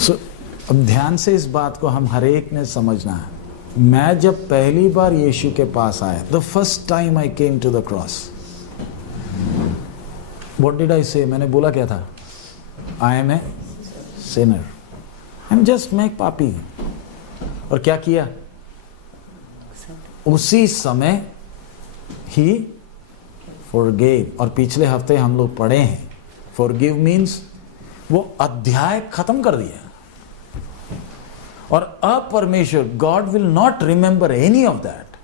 अब ध्यान से इस बात को हम हर एक ने समझना है। मैं जब पहली बार यीशु के पास आया, the first time I came to the cross, what did I say? मैंने बोला क्या था? I am a sinner, I am just मैं एक पापी। और क्या किया? उसी समय ही फॉरगिव। और पिछले हफ्ते हम लोग पढ़े हैं, फॉरगिव मीन्स वो अध्याय खत्म कर दिया। और अब परमेश्वर, God will not remember any of that.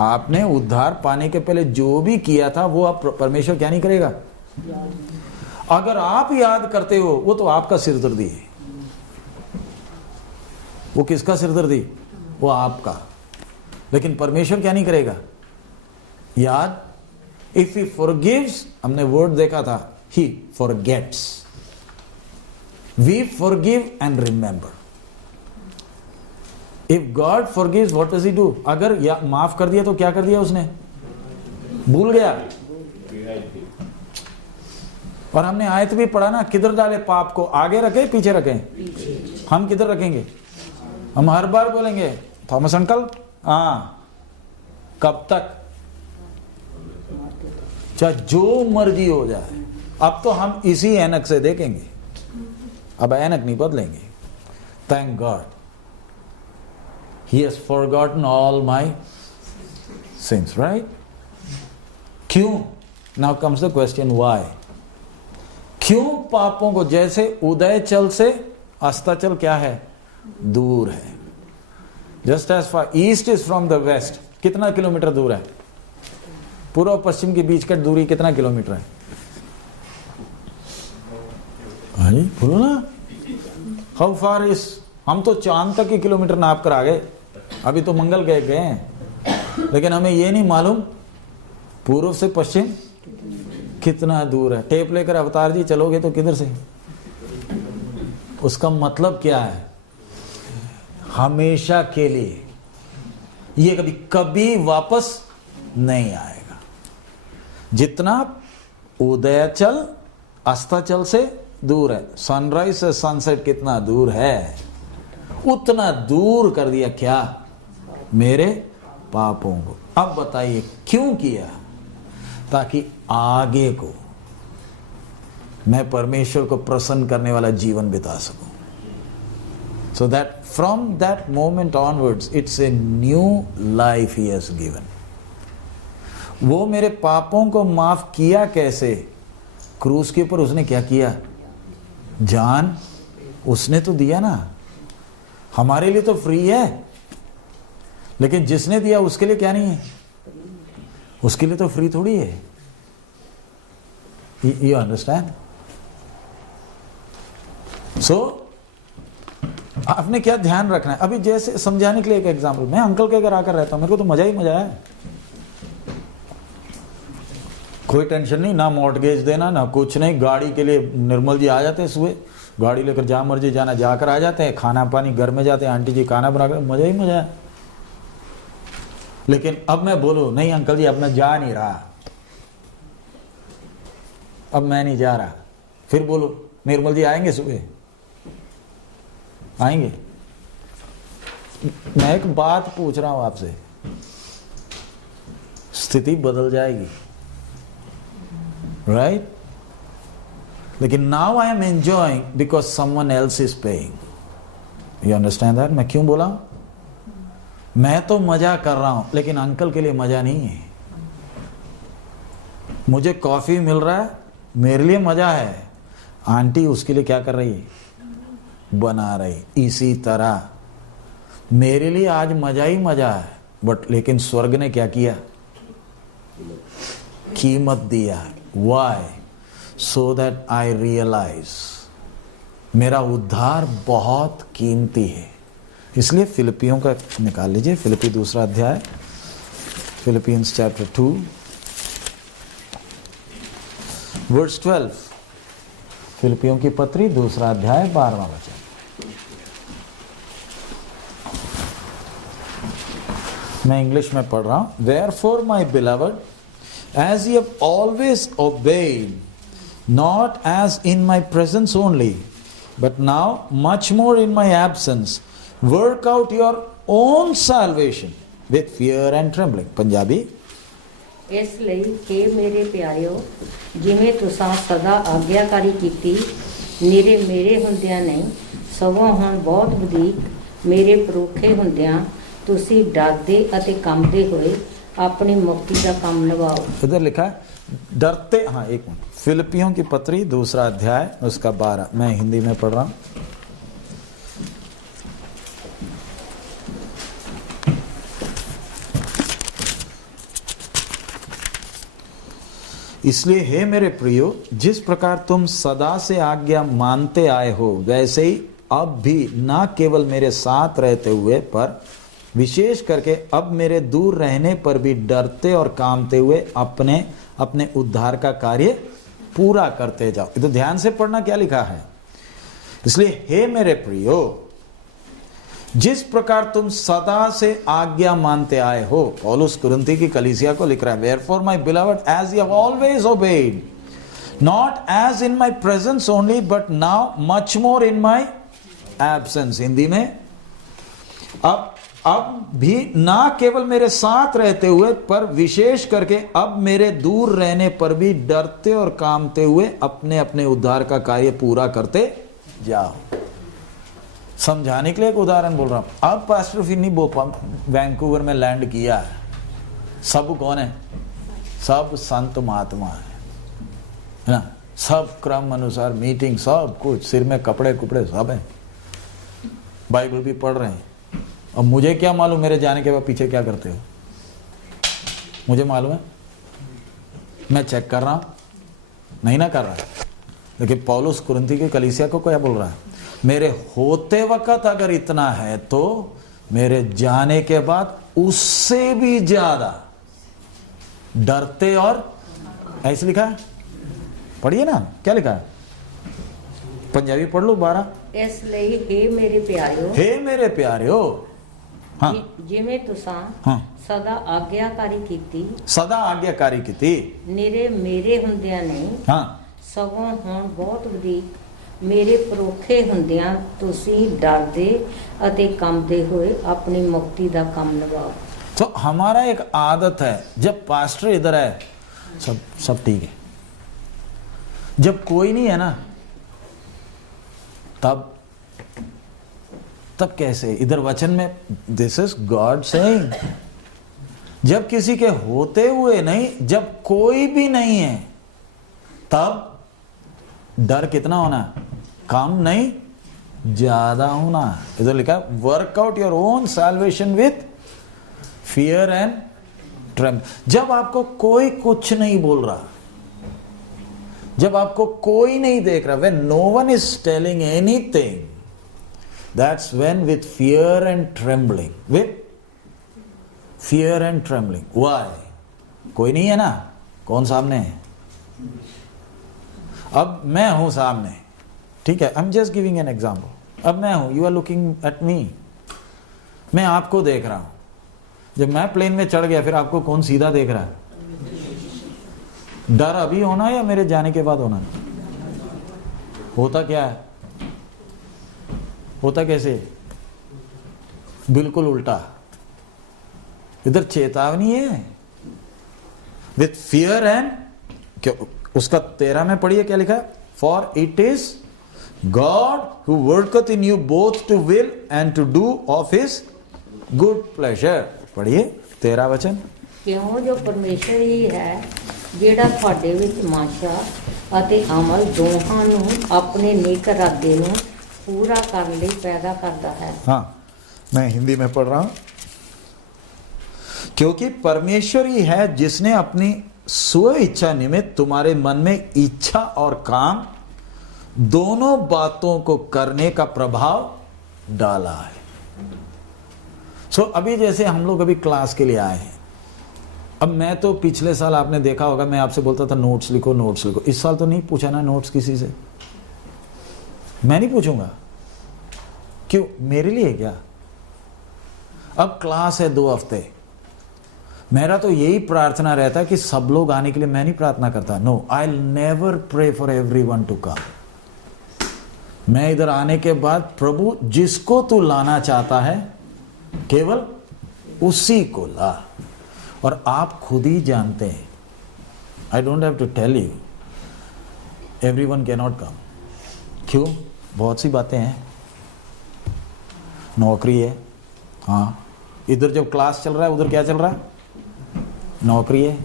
आपने उद्धार पाने के पहले जो भी किया था वो अब परमेश्वर क्या नहीं करेगा? अगर आप याद करते हो वो तो आपका सिरदर्दी है। वो किसका सिरदर्दी? वो आपका। लेकिन परमेश्वर क्या नहीं करेगा? याद। इफ ही फॉरगिव्स, हमने वर्ड देखा था, he forgets. We forgive and remember. If God forgives, what does he do? अगर या माफ कर दिया तो क्या कर दिया उसने? भूल गया। और हमने आयत भी पढ़ा ना, किधर डाले पाप को? आगे रखे पीछे रखे? हम किधर रखेंगे? हम हर बार बोलेंगे थॉमस अंकल, हाँ कब तक? चाहे जो मर्जी हो जाए। अब तो हम इसी ऐनक से देखेंगे, अब ऐनक नहीं बदलेंगे। Thank God, He has forgotten all my sins, right? क्यों? Now comes the question, why? क्यों पापों को, जैसे उदय चल से अस्ताचल क्या है? दूर है। Just as far east is from the west, कितना किलोमीटर दूर है? पूर्व और पश्चिम के बीच का दूरी कितना किलोमीटर है? हाँ जी बोलो ना। How far is? हम तो चांद तक के किलोमीटर नाप कर आ गए, अभी तो मंगल गए हैं, लेकिन हमें ये नहीं मालूम पूर्व से पश्चिम कितना दूर है। टेप लेकर अवतार जी चलोगे तो किधर से? उसका मतलब क्या है? हमेशा के लिए, ये कभी कभी वापस नहीं आएगा। जितना उदयाचल अस्ताचल से दूर है, सनराइज से सनसेट कितना दूर है, उतना दूर कर दिया क्या? मेरे पापों को। अब बताइए क्यों किया? ताकि आगे को मैं परमेश्वर को प्रसन्न करने वाला जीवन बिता सकूं। So that from that moment onwards it's a new life he has given. वो मेरे पापों को माफ किया कैसे? क्रूस के ऊपर उसने क्या किया? जान उसने तो दिया ना। हमारे लिए तो फ्री है, लेकिन जिसने दिया उसके लिए क्या नहीं है? उसके लिए तो फ्री थोड़ी है। You understand? सो आपने क्या ध्यान रखना है? अभी जैसे समझाने के लिए एक एग्जांपल, मैं अंकल के घर आकर रहता हूं, मेरे को तो मजा ही मजा है। कोई टेंशन नहीं, ना मॉर्टगेज देना ना कुछ नहीं। गाड़ी के लिए निर्मल जी आ जाते हैं सुबह, गाड़ी लेकर जहां मर्जी जाना जाकर आ जाते हैं, खाना पानी घर में जाते हैं, आंटी जी खाना बनाकर, मजा ही मजा है। लेकिन अब मैं बोलूं नहीं अंकल जी अब मैं जा नहीं रहा, अब मैं नहीं जा रहा, फिर बोलो निर्मल जी आएंगे सुबह? आएंगे? मैं एक बात पूछ रहा हूं आपसे, स्थिति बदल जाएगी, राइट? लेकिन now I am enjoying because someone else is paying. You understand that? मैं क्यों बोला? मैं तो मजा कर रहा हूं, लेकिन अंकल के लिए मजा नहीं है। मुझे कॉफी मिल रहा है, मेरे लिए मजा है, आंटी उसके लिए क्या कर रही है? बना रही। इसी तरह मेरे लिए आज मजा ही मजा है, बट लेकिन स्वर्ग ने क्या किया? कीमत दिया। Why? So that I realise मेरा उद्धार बहुत कीमती है। इसलिए फिलिपियों का निकाल लीजिए, फिलिपी 2 अध्याय, फिलिपियंस चैप्टर 2 वर्स 12। फिलिपियों की पत्री 2 अध्याय 12वां वचन। मैं इंग्लिश में पढ़ रहा हूं। Therefore, my beloved, as ye have always obeyed, not as in my presence only, but now much more in my absence. Work out your own salvation with fear and trembling. Punjabi. ਇਸ ਲਈ हे ਮੇਰੇ ਪਿਆਰਿਓ, ਜਿਵੇਂ ਤੁਸਾਂ ਸਦਾ ਆਗਿਆਕਾਰੀ ਕੀਤੀ, ਨਿਰੇ ਮੇਰੇ ਹੁੰਦਿਆਂ ਨਹੀਂ, ਸਗੋਂ ਹੁਣ ਬਹੁਤ ਵਧੀਕ ਮੇਰੇ ਪਰੋਖੇ ਹੁੰਦਿਆਂ ਤੁਸੀਂ ਡਰਦੇ ਅਤੇ ਕੰਬਦੇ ਹੋਏ अपनी मुक्ति का काम निभाओ। इधर लिखा है डरते, हाँ एक मिनट, फिलिपियों की पत्री 2 अध्याय उसका 12, मैं हिंदी में पढ़ रहा हूं। इसलिए हे मेरे प्रियो, जिस प्रकार तुम सदा से आज्ञा मानते आए हो, वैसे ही अब भी ना केवल मेरे साथ रहते हुए पर विशेष करके अब मेरे दूर रहने पर भी डरते और कांपते हुए अपने अपने उद्धार का कार्य पूरा करते जाओ। ये तो ध्यान से पढ़ना क्या लिखा है। इसलिए हे मेरे प्रियो, जिस प्रकार तुम सदा से आज्ञा मानते आए हो, पौलुस कुरिन्थी की कलीसिया को लिख रहा है, wherefore my beloved, as you have always obeyed, not as in my presence only but now much more in my absence। Hindi में अब भी ना केवल मेरे साथ रहते हुए पर विशेष करके अब मेरे दूर रहने पर भी डरते और कांपते हुए अपने अपने उद्धार का कार्य पूरा करते जाओ। समझाने के लिए एक उदाहरण बोल रहा हूं। अब पास्टर फिनी वैंकूवर में लैंड किया है। सब कौन है? सब संत महात्मा है ना, सब क्रम अनुसार मीटिंग, सब कुछ, सिर में कपड़े कुपड़े सब है, बाइबल भी पढ़ रहे हैं। अब मुझे क्या मालूम मेरे जाने के बाद पीछे क्या करते हो, मुझे मालूम है, मैं चेक कर रहा हूं, नहीं ना कर रहा है। लेकिन पौलुस कुरिन्थी की कलीसिया को क्या बोल रहा है, मेरे होते वक्त अगर इतना है तो मेरे जाने के बाद उससे भी ज्यादा डरते, और ऐसे लिखा है, पढ़िए ना क्या लिखा है, पंजाबी पढ़ लो 12। इसलिए हे मेरे प्यारियो, हे मेरे प्यारियो, हाँ, जिमें तुसां हाँ, सदा आज्ञाकारी कीती, सदा आज्ञाकारी कीती, निरे मेरे हुंदियां नहीं, हाँ, सगों हुण बहुत वधीक मेरे परोखे हुंदियां तुसीं डरदे अते कंबदे होए अपनी मुक्ति दा काम निभाओ। तो हमारा एक आदत है, जब पास्टर इधर है सब ठीक है, जब कोई नहीं है ना तब कैसे, इधर वचन में दिस इज गॉड सेइंग, जब किसी के होते हुए नहीं, जब कोई भी नहीं है तब डर कितना होना, कम नहीं ज्यादा होना। इधर लिखा है work out your own salvation with fear and ट्रेम। जब आपको कोई कुछ नहीं बोल रहा, जब आपको कोई नहीं देख रहा, when no one is telling anything, that's when with fear and trembling, with fear and trembling. Why? कोई नहीं है ना, कौन सामने है? अब मैं हूं सामने, ठीक है, I'm just giving an example। अब मैं हूं, you are looking at me, मैं आपको देख रहा हूं। जब मैं प्लेन में चढ़ गया, फिर आपको कौन सीधा देख रहा है? डर अभी होना या मेरे जाने के बाद होना? होता क्या है, होता कैसे? बिल्कुल उल्टा। इधर चेतावनी है विथ फियर एंड, क्या उसका 13 में पढ़िए क्या लिखा है, for it is God who worketh in you both to will and to do of his good pleasure. पढ़िए 13 वचन। क्यों जो परमेश्वर ही है ਜਿਹੜਾ ਤੁਹਾਡੇ ਵਿੱਚ ਮਾਸ਼ਾ ਅਤੇ ਅਮਲ ਦੋਹਾਂ ਨੂੰ ਆਪਣੇ ਨੇਕ ਇਰਾਦੇ ਨੂੰ पूरा करने ਲਈ पैदा करता है। हाँ, मैं हिंदी में पढ़ रहा हूं। क्योंकि परमेश्वर ही है जिसने अपनी स्व इच्छा निमित्त तुम्हारे मन में इच्छा और काम दोनों बातों को करने का प्रभाव डाला है। सो अभी जैसे हम लोग अभी क्लास के लिए आए हैं, अब मैं तो पिछले साल आपने देखा होगा मैं आपसे बोलता था नोट्स लिखो नोट्स लिखो, इस साल तो नहीं पूछा ना नोट्स किसी से, मैं नहीं पूछूंगा। क्यों? मेरे लिए क्या, अब क्लास है 2 हफ्ते, मेरा तो यही प्रार्थना रहता है कि सब लोग आने के लिए, मैं नहीं प्रार्थना करता, no, I will never pray for everyone to come. मैं इधर आने के बाद प्रभु जिसको तू लाना चाहता है केवल उसी को ला। और आप खुद ही जानते हैं, I don't have to tell you, everyone can not come. क्यों? बहुत सी बातें हैं। नौकरी है, हाँ, इधर जब क्लास चल रहा है उधर क्या चल रहा है? नौकरी है।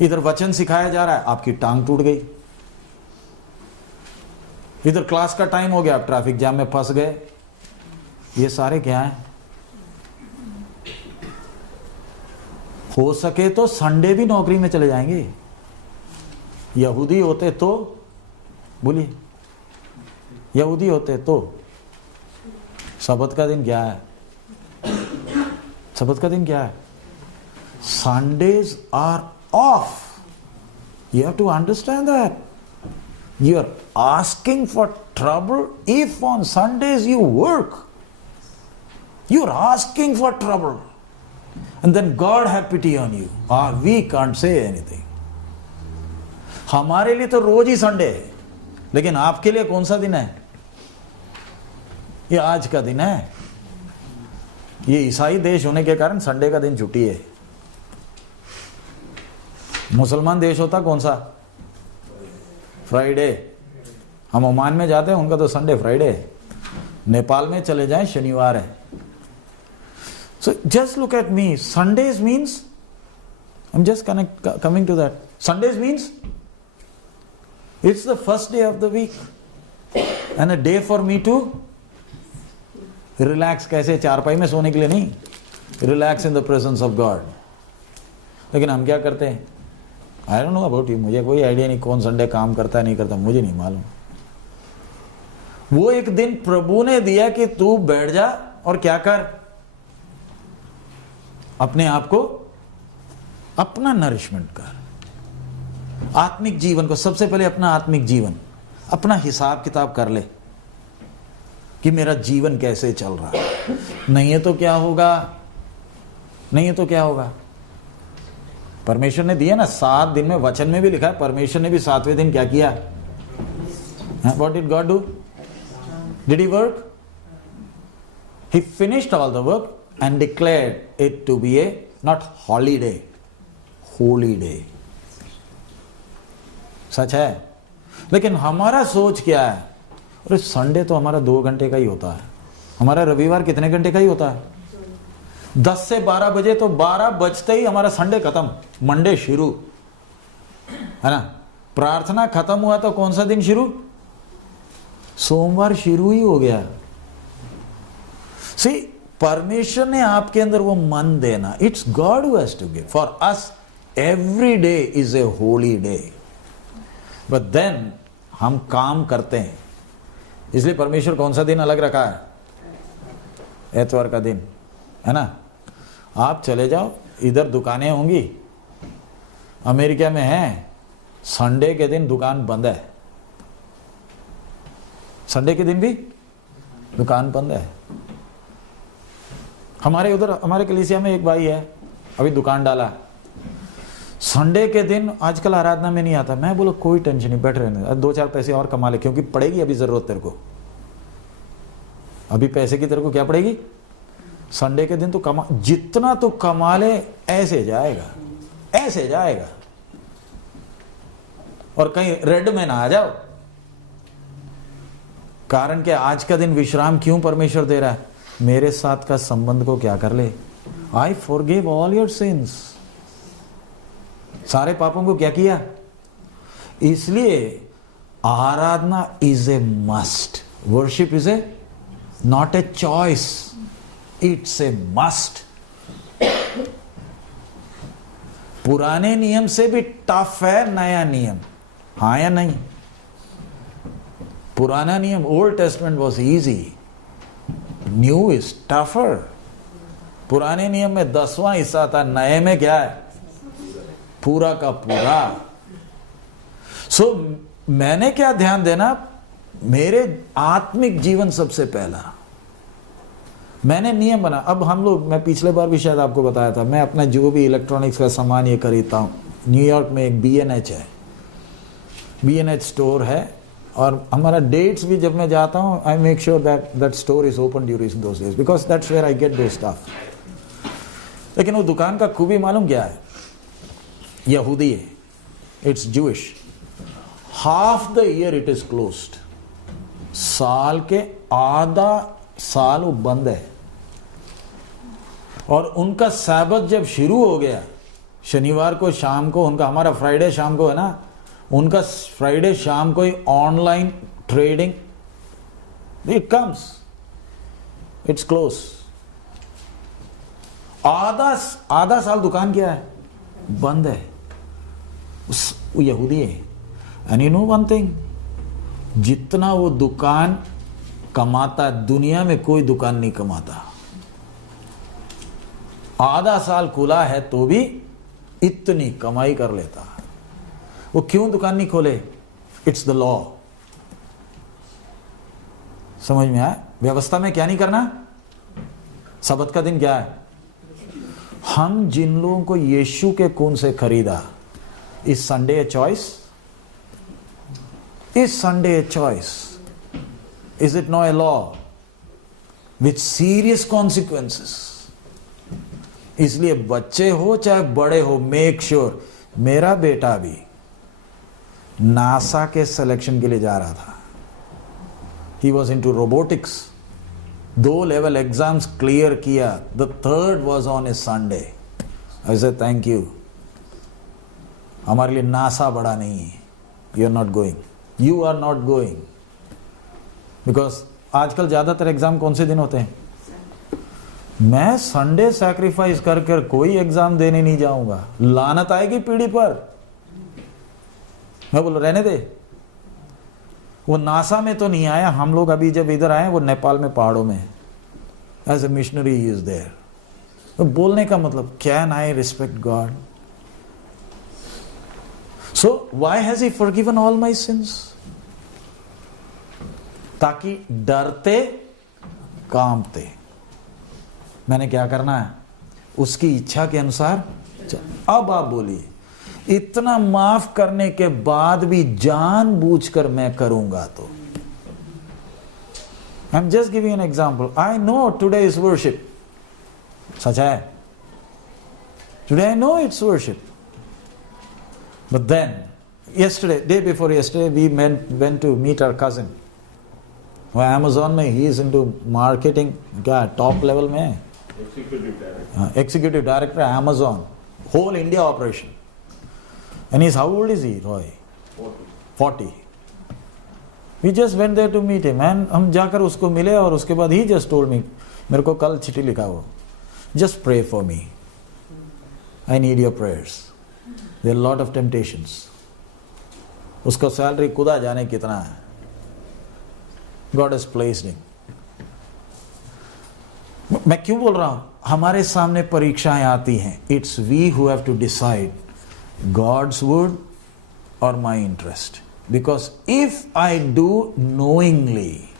इधर वचन सिखाया जा रहा है, आपकी टांग टूट गई। इधर क्लास का टाइम हो गया, आप ट्रैफिक जाम में फंस गए। ये सारे क्या हैं? हो सके तो संडे भी नौकरी में चले जाएंगे। यहूदी होते तो, बोलिए, यहूदी होते तो सबत का दिन क्या है? सबत का दिन क्या है? Sundays are off. You have to understand that. You are asking for trouble if on Sundays you work. You are asking for trouble. And then God have pity on you. We can't say anything. हमारे लिए तो रोज ही Sunday है, लेकिन आपके लिए कौन सा दिन है? ये आज का दिन है। ये ईसाई देश होने के कारण संडे का दिन छुट्टी है। मुसलमान देश होता कौन सा? फ्राइडे। हम ओमान में जाते हैं, उनका तो संडे फ्राइडे है। नेपाल में चले जाएं, शनिवार है। So just look at me, Sundays means, I am just coming to that, Sundays means it's the first day of the week and a day for me to relax. कैसे? चारपाई में सोने के लिए नहीं, relax in the presence of God. लेकिन हम क्या करते हैं? I don't know about you, मुझे कोई आइडिया नहीं कौन संडे काम करता है नहीं करता, मुझे नहीं मालूम। वो एक दिन प्रभु ने दिया कि तू बैठ जा और क्या कर? अपने आप को, अपना नरिशमेंट कर। आत्मिक जीवन को सबसे पहले, अपना आत्मिक जीवन, अपना हिसाब किताब कर ले कि मेरा जीवन कैसे चल रहा है। नहीं है तो क्या होगा? नहीं है तो क्या होगा? परमेश्वर ने दिया ना 7 दिन में, वचन में भी लिखा है परमेश्वर ने भी 7वें दिन क्या किया? What did God do? Did he work? He finished all the work and declared it to be a not holiday, holy day. सच है। लेकिन हमारा सोच क्या है? अरे संडे तो हमारा 2 घंटे का ही होता है, हमारा रविवार कितने घंटे का ही होता है? 10 से 12 बजे, तो 12 बजते ही हमारा संडे खत्म, मंडे शुरू, है ना? प्रार्थना खत्म हुआ तो कौन सा दिन शुरू? सोमवार शुरू ही हो गया। सी, परमेश्वर ने आपके अंदर वो मन देना, it's God who has to give. For us every day is a holy day, but then हम काम करते हैं, इसलिए परमेश्वर कौन सा दिन अलग रखा है? एतवार का दिन, है ना? आप चले जाओ, इधर दुकानें होंगी, अमेरिका में है, संडे के दिन दुकान बंद है। संडे के दिन भी दुकान बंद है। हमारे उधर, हमारे कलीसिया में एक भाई है, अभी दुकान डाला। संडे के दिन आजकल आराधना में नहीं आता। मैं बोला कोई टेंशन नहीं, बैठ रहने, 2-4 पैसे और कमा ले, क्योंकि पड़ेगी अभी जरूरत तेरे को। अभी पैसे की तेरे को क्या पड़ेगी? संडे के दिन तो कमा, जितना तो कमा ले, ऐसे जाएगा, ऐसे जाएगा। और कहीं रेड में ना आ जाओ। कारण कि आज का दिन विश्राम क्यों परमेश्वर दे रहा है? मेरे साथ का संबंध को क्या कर ले? I forgive all your sins. सारे पापों को क्या किया? इसलिए आराधना is a must, worship is a not a choice, it's a must. पुराने नियम से भी टफ है नया नियम, हाँ या नहीं? पुराना नियम, old testament was easy, new is tougher. पुराने नियम में 10वां हिस्सा था, नए में क्या है? पूरा का पूरा। सो मैंने क्या ध्यान देना? मेरे आत्मिक जीवन सबसे पहला। मैंने नियम बना। अब हम लोग, मैं पिछले बार भी शायद आपको बताया था, मैं अपना जो भी इलेक्ट्रॉनिक्स का सामान ये खरीदता हूँ, न्यूयॉर्क में एक B&H है, B&H स्टोर है, और हमारा डेट्स भी जब मैं जाता हूँ, I make sure that store is open during those days, because that's where I get those stuff. लेकिन वो दुकान का खूबी मालूम क्या है? यहूदी है, it's Jewish, half the year it is closed, साल के आधा साल वो बंद है। और उनका सैबत जब शुरू हो गया, शनिवार को शाम को, उनका, हमारा फ्राइडे शाम को है ना, उनका फ्राइडे शाम को ही online trading, it comes, it's close. आधा साल दुकान क्या है? बंद है। वो यहूदी है। And you know one thing, जितना वो दुकान कमाता, दुनिया में कोई दुकान नहीं कमाता। आधा साल खुला है तो भी इतनी कमाई कर लेता। वो क्यों दुकान नहीं खोले? It's the law. समझ में आया? व्यवस्था में क्या नहीं करना? सबत का दिन क्या है? हम जिन लोगों को यीशु के खून से खरीदा, इस संडे ए चॉइस, इस Sunday a choice, is it not a law with serious consequences? इसलिए बच्चे हो चाहे बड़े हो, मेक श्योर। मेरा बेटा भी नासा के सिलेक्शन के लिए जा रहा था। He was into robotics, 2 level exams clear किया, the third was on a Sunday. I say thank you, हमारे लिए नासा बड़ा नहीं है। You are not going, you are not going, because आजकल ज्यादातर एग्जाम कौन से दिन होते हैं? मैं संडे सैक्रिफाइस कर कर कोई एग्जाम देने नहीं जाऊंगा, लानत आएगी पीढ़ी पर। मैं बोल रहने दे। वो नासा में तो नहीं आया, हम लोग अभी जब इधर आए वो नेपाल में पहाड़ों में, as a missionary is there. तो बोलने का मतलब, can I respect God? So why has he forgiven all my sins? ताकि डरते कांपते। मैंने क्या करना है? उसकी इच्छा के अनुसार। अब आप बोलिए, इतना माफ करने के बाद भी जानबूझकर मैं करूंगा तो? I am just giving an example. I know today is worship, सच है, today I know it's worship, but then yesterday, day before yesterday, we went to meet our cousin वो Amazon में, he is into marketing, क्या top level में है, executive director Amazon, whole India operation. And he's, how old is he, Roy? 40. We just went there to meet him, and हम जाकर उसको मिले, और उसके बाद he just told me, मेरे को कल चिट्ठी लिखा वो, just pray for me, I need your prayers, there are a lot of temptations. उसका सैलरी खुदा जाने कितना है, God has placed him. मैं क्यों बोल रहा हूं? हमारे सामने परीक्षाएं आती हैं, it's we who have to decide God's word or my interest. Because if I do knowingly,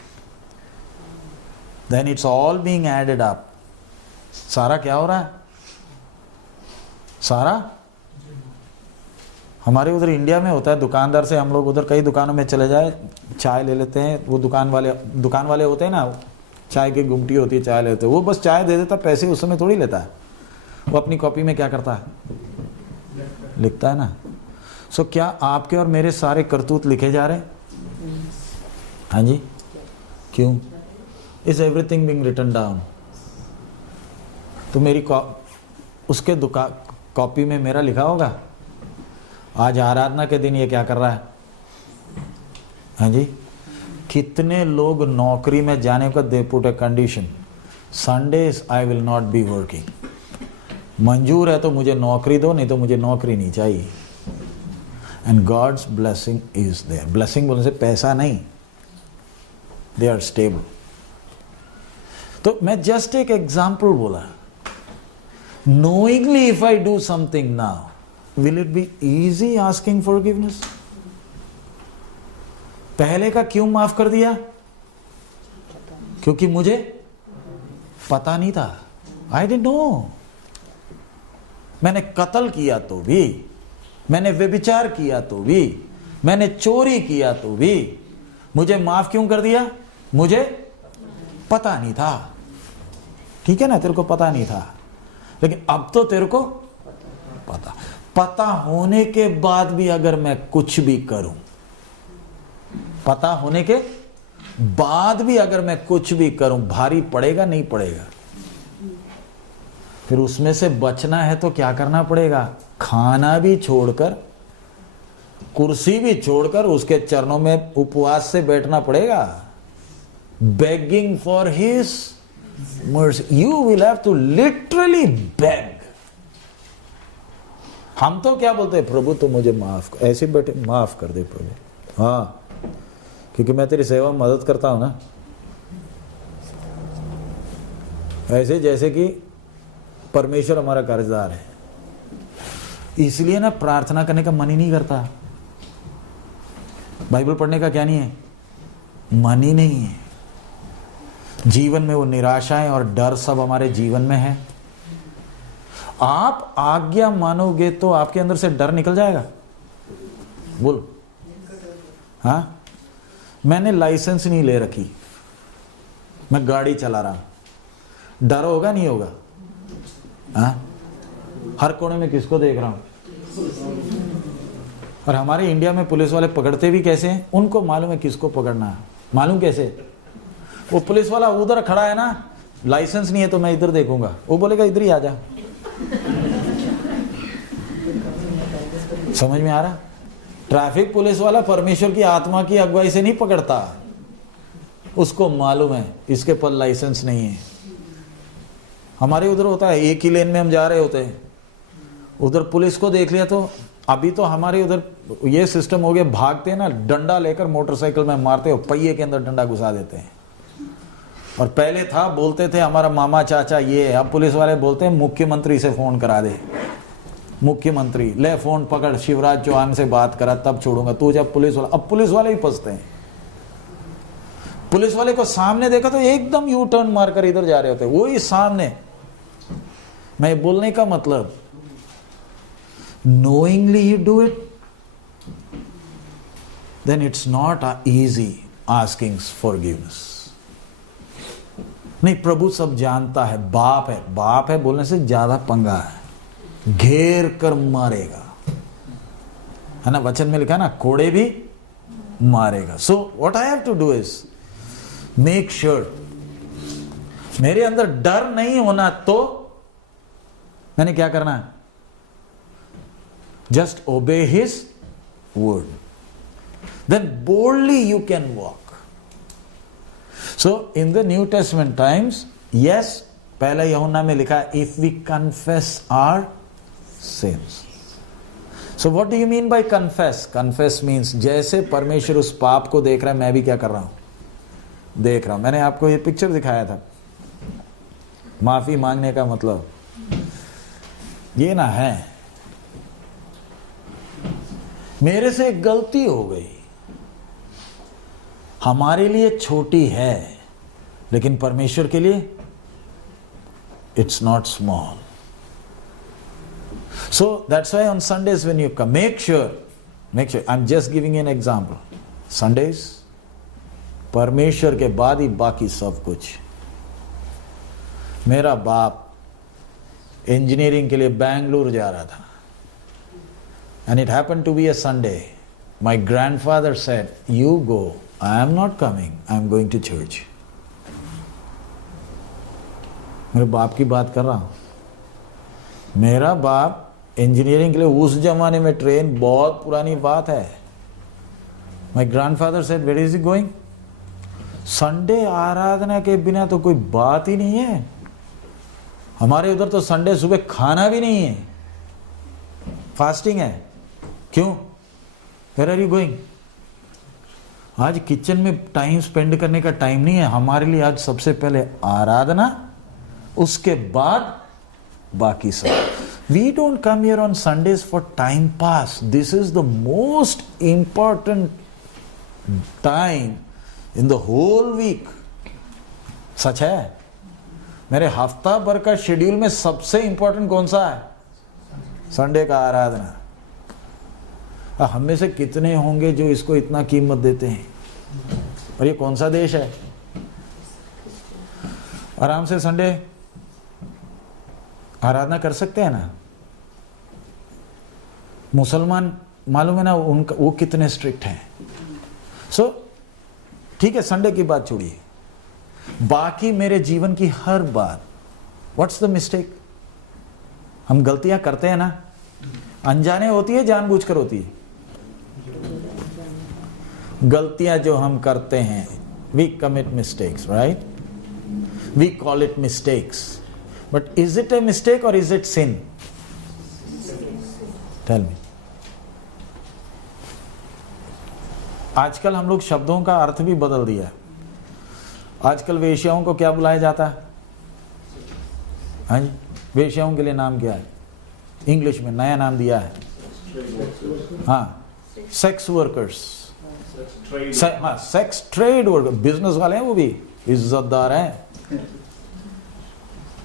then it's all being added up. सारा क्या हो रहा है? सारा हमारे उधर इंडिया में होता है, दुकानदार से हम लोग उधर कई दुकानों में चले जाए, चाय ले लेते हैं, वो दुकान वाले होते हैं ना, चाय की गुमटी होती है, चाय लेते हैं, वो बस चाय दे देता, पैसे उस समय थोड़ी लेता है, वो अपनी कॉपी में क्या करता है? लिखता है ना। सो क्या आपके और मेरे सारे करतूत लिखे जा रहे हैं? हाँ जी, क्यों? Is everything being written down? तो मेरी उसके दुकान कॉपी में मेरा लिखा होगा, आज आराधना के दिन ये क्या कर रहा है? हाँ जी, कितने लोग नौकरी में जाने का they put a condition, Sundays I will not be working. मंजूर है तो मुझे नौकरी दो, नहीं तो मुझे नौकरी नहीं चाहिए। And God's blessing is there. Blessing बोलने से पैसा नहीं, दे आर स्टेबल। तो मैं जस्ट एक एग्जाम्पल बोला, knowingly if I do something now, will it be easy asking forgiveness? पहले का क्यों माफ कर दिया? क्योंकि मुझे पता नहीं था, I didn't know। मैंने कत्ल किया तो भी, मैंने व्यभिचार किया तो भी, मैंने चोरी किया तो भी, मुझे माफ क्यों कर दिया? मुझे पता नहीं था। ठीक है ना, तेरे को पता नहीं था, लेकिन अब तो तेरे को पता होने के बाद भी अगर मैं कुछ भी करूं, पता होने के बाद भी अगर मैं कुछ भी करूं, भारी पड़ेगा नहीं पड़ेगा? फिर उसमें से बचना है तो क्या करना पड़ेगा? खाना भी छोड़कर, कुर्सी भी छोड़कर उसके चरणों में उपवास से बैठना पड़ेगा। Begging for his mercy, you will have to literally beg. हम तो क्या बोलते हैं, प्रभु तो मुझे माफ कर, ऐसे बैठे माफ कर दे प्रभु। हाँ, क्योंकि मैं तेरी सेवा में मदद करता हूं ना, ऐसे जैसे कि परमेश्वर हमारा कर्जदार है। इसलिए ना प्रार्थना करने का मन ही नहीं करता, बाइबल पढ़ने का क्या नहीं है, मन ही नहीं है। जीवन में वो निराशाएं और डर सब हमारे जीवन में है। आप आज्ञा मानोगे तो आपके अंदर से डर निकल जाएगा। बोल। हाँ, मैंने लाइसेंस नहीं ले रखी, मैं गाड़ी चला रहा, डर होगा नहीं होगा? हाँ, हर कोने में किसको देख रहा हूं। और हमारे इंडिया में पुलिस वाले पकड़ते भी कैसे हैं? उनको मालूम है किसको पकड़ना है। मालूम कैसे? वो पुलिस वाला उधर खड़ा है ना, लाइसेंस नहीं है तो मैं इधर देखूंगा, वो बोलेगा इधर ही आ जा। समझ में आ रहा? ट्रैफिक पुलिस वाला परमेश्वर की आत्मा की अगुवाई से नहीं पकड़ता, उसको मालूम है इसके पर लाइसेंस नहीं है। हमारे उधर होता है, एक ही लेन में हम जा रहे होते हैं, उधर पुलिस को देख लिया तो अभी तो हमारे उधर ये सिस्टम हो गया, भागते हैं ना, डंडा लेकर मोटरसाइकिल में मारते हो, पहिए के अंदर डंडा घुसा देते हैं। और पहले था, बोलते थे हमारा मामा चाचा ये है, अब पुलिस वाले बोलते हैं मुख्यमंत्री से फोन करा दे। मुख्यमंत्री ले फोन पकड़, शिवराज चौहान से बात करा तब छोड़ूंगा तू। जब पुलिस वाला, अब पुलिस वाले ही फंसते हैं। पुलिस वाले को सामने देखा तो एकदम यू टर्न मारकर इधर जा रहे होते, वो ही सामने। मैं बोलने का मतलब, knowingly you do it, then it's not easy asking forgiveness. नहीं, प्रभु सब जानता है, बाप है, बाप है बोलने से ज्यादा पंगा है, घेर कर मारेगा, है ना? वचन में लिखा ना, कोड़े भी मारेगा। So what I have to do is make sure मेरे अंदर डर नहीं होना, तो मैंने क्या करना है? Just obey his word. Then boldly you can walk. So in the New Testament times, yes, पहला यूहन्ना में लिखा है, if we confess our sins. So what do you mean by confess? Confess means जैसे परमेश्वर उस पाप को देख रहा है, मैं भी क्या कर रहा हूं? देख रहा हूं। मैंने आपको ये पिक्चर दिखाया था, माफी मांगने का मतलब ये ना है, मेरे से एक गलती हो गई, हमारे लिए छोटी है, लेकिन परमेश्वर के लिए it's not small. So that's why on Sundays when you come, make sure, I am just giving an example, Sundays परमेश्वर के बाद ही बाकी सब कुछ। मेरा बाप इंजीनियरिंग के लिए बेंगलुरु जा रहा था, and it happened to be a Sunday. My grandfather said, you go, I am not coming, I am going to church. मेरे बाप की बात कर रहा हूं। मेरा बाप इंजीनियरिंग के लिए, उस जमाने में ट्रेन बहुत पुरानी बात है। My grandfather said, where is he going? Sunday आराधना के बिना तो कोई बात ही नहीं है। हमारे उधर तो संडे सुबह खाना भी नहीं है, फास्टिंग है। क्यों? Where are you going? आज किचन में टाइम स्पेंड करने का टाइम नहीं है हमारे लिए। आज सबसे पहले आराधना, उसके बाद बाकी सब। We don't come here on Sundays for time pass. This is the most important time in the whole week. सच है। मेरे हफ्ता भर का शेड्यूल में सबसे इंपॉर्टेंट कौन सा है? संडे का आराधना। हम में से कितने होंगे जो इसको इतना कीमत देते हैं? और ये कौन सा देश है? आराम से संडे आराधना कर सकते हैं ना। मुसलमान मालूम है ना उनका वो कितने स्ट्रिक्ट हैं। सो ठीक है, संडे की बात छोड़िए, बाकी मेरे जीवन की हर बात, व्हाट्स द मिस्टेक? हम गलतियां करते हैं ना, अनजाने होती है जानबूझकर होती है? गलतियां जो हम करते हैं, we commit mistakes, right? We call it mistakes, but is it a mistake और is it sin? Tell me. आजकल हम लोग शब्दों का अर्थ भी बदल दिया है। आजकल वेश्याओं को क्या बुलाया जाता है? हाँ जी, वेश्याओं के लिए नाम क्या है? इंग्लिश में नया नाम दिया है, हाँ, सेक्स वर्कर्स। हाँ, सेक्स ट्रेड वर्कर, बिजनेस वाले हैं, वो भी इज्जतदार हैं,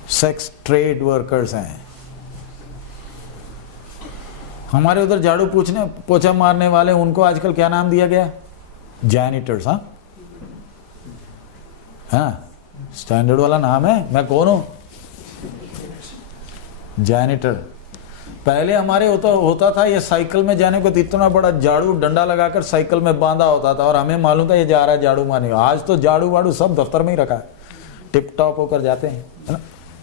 सेक्स ट्रेड वर्कर्स हैं। हमारे उधर झाड़ू पोछा मारने वाले, उनको आजकल क्या नाम दिया गया? जैनिटर्स। हाँ, स्टैंडर्ड वाला नाम है। मैं कौन हूं? जैनिटर। पहले हमारे होता था ये साइकिल में जाने को तो इतना बड़ा झाड़ू डंडा लगाकर साइकिल में बांधा होता था और हमें मालूम था ये जा रहा है झाड़ू मारने। आज तो झाड़ू वाड़ू सब दफ्तर में ही रखा है, टिप टॉप होकर जाते हैं,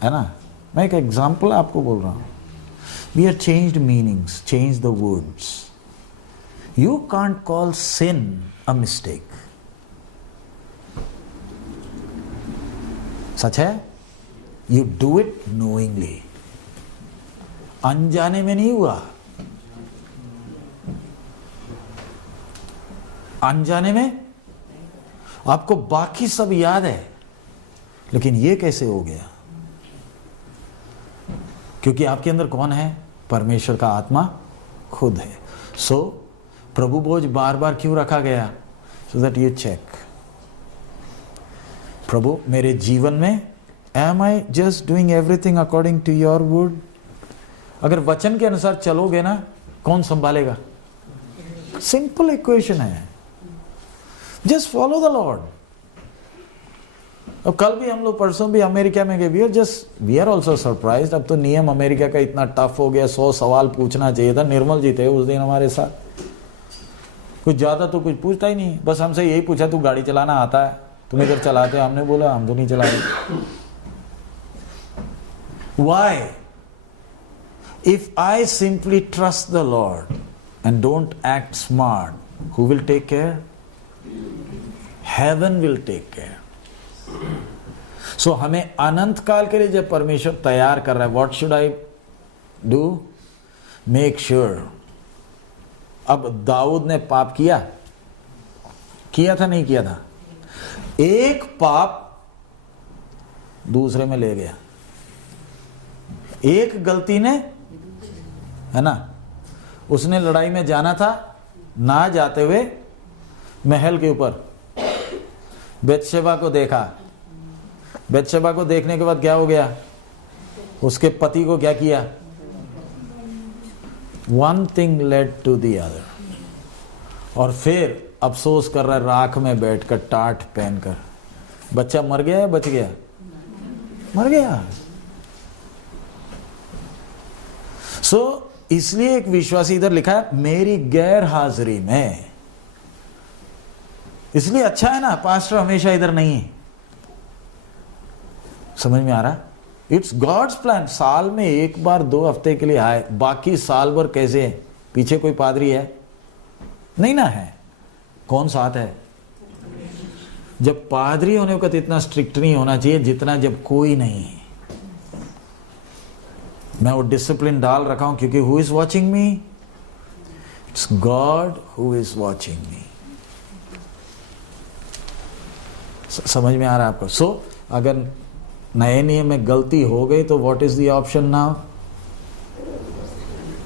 है ना? मैं एक एग्जाम्पल आपको बोल रहा हूं। We are changed meanings, change the words. You can't call sin a mistake. सच है, यू डू इट नोइंगली। अनजाने में नहीं हुआ, अनजाने में आपको बाकी सब याद है, लेकिन ये कैसे हो गया? क्योंकि आपके अंदर कौन है? परमेश्वर का आत्मा खुद है। सो प्रभु भोज बार बार क्यों रखा गया? सो दैट यू चेक, प्रभु मेरे जीवन में am I just doing everything according to your word? अगर वचन के अनुसार चलोगे ना, कौन संभालेगा? सिंपल इक्वेशन है, जस्ट फॉलो द लॉर्ड। अब कल भी हम लोग, परसों भी अमेरिका में गए, वी आर ऑल्सो सरप्राइज्ड। अब तो नियम अमेरिका का इतना टफ हो गया, 100 सवाल पूछना चाहिए था। निर्मल जी थे उस दिन हमारे साथ, कुछ ज्यादा तो कुछ पूछता ही नहीं, बस हमसे यही पूछा तू गाड़ी चलाना आता है? तुम इधर चलाते हो? हमने बोला हम तो नहीं चला रहे। Why? If I simply trust the Lord and don't act smart, who will take care? Heaven will take care. So हमें अनंत काल के लिए जब परमेश्वर तैयार कर रहा है, what should I do? Make sure. अब दाऊद ने पाप किया था नहीं किया था? एक पाप दूसरे में ले गया, एक गलती ने, है ना? उसने लड़ाई में जाना था, ना जाते हुए महल के ऊपर बेतशेबा को देखा। बेतशेबा को देखने के बाद क्या हो गया? उसके पति को क्या किया? One thing led to the other, और फिर अफसोस कर रहा है राख में बैठकर, टाट पहनकर। बच्चा मर गया या बच गया? मर गया। सो इसलिए एक विश्वासी, इधर लिखा है मेरी गैर हाजिरी में। इसलिए अच्छा है ना, पास्टर हमेशा इधर नहीं है। समझ में आ रहा? It's God's plan. साल में एक बार 2 हफ्ते के लिए आए, बाकी साल भर कैसे है? पीछे कोई पादरी है? नहीं ना है। कौन साथ है? जब पादरी होने को तो इतना स्ट्रिक्ट नहीं होना चाहिए जितना जब कोई नहीं है। मैं वो डिसिप्लिन डाल रखा हूं क्योंकि who is watching me? It's God who is watching मी। समझ में आ रहा है आपको? सो अगर नए नियम में गलती हो गई तो what is the option now?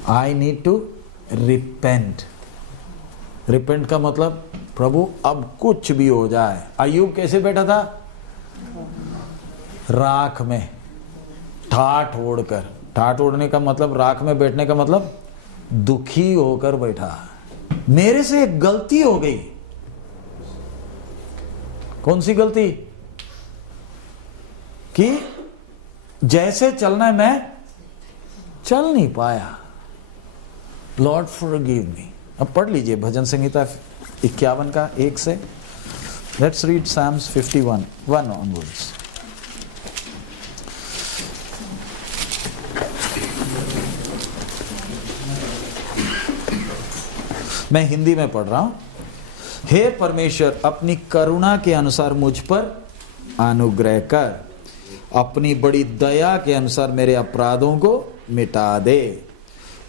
I need to repent. Repent का मतलब प्रभु अब कुछ भी हो जाए। अय्यूब कैसे बैठा था? राख में ठाठ ओढ़कर। ठाठ ओढ़ने का मतलब, राख में बैठने का मतलब दुखी होकर बैठा। मेरे से एक गलती हो गई, कौन सी गलती? कि जैसे चलना है मैं चल नहीं पाया। Lord forgive me. अब पढ़ लीजिए भजन संहिता 51 का 1 से। Let's read Psalms 51 1 onwards। मैं हिंदी में पढ़ रहा हूं। हे परमेश्वर, अपनी करुणा के अनुसार मुझ पर अनुग्रह कर, अपनी बड़ी दया के अनुसार मेरे अपराधों को मिटा दे।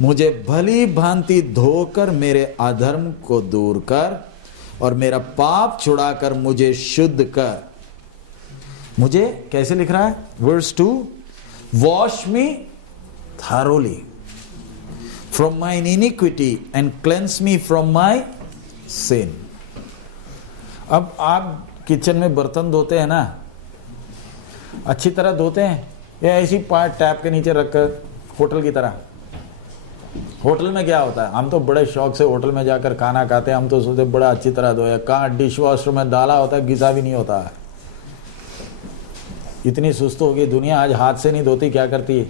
मुझे भली भांति धोकर मेरे अधर्म को दूर कर और मेरा पाप छुड़ाकर मुझे शुद्ध कर। मुझे कैसे लिख रहा है? Verse 2, wash me thoroughly from mine iniquity and cleanse me from my sin। अब आप किचन में बर्तन धोते हैं ना, अच्छी तरह धोते हैं या ऐसी पार्ट टैप के नीचे रखकर होटल की तरह? होटल में क्या होता है, हम तो बड़े शौक से होटल में जाकर खाना खाते हैं, हम तो सोचते बड़ा अच्छी तरह धोया। कहाँ डिश वॉशर में डाला होता है, घिसा भी नहीं होता है। इतनी सुस्त हो गई दुनिया, आज हाथ से नहीं धोती, क्या करती है?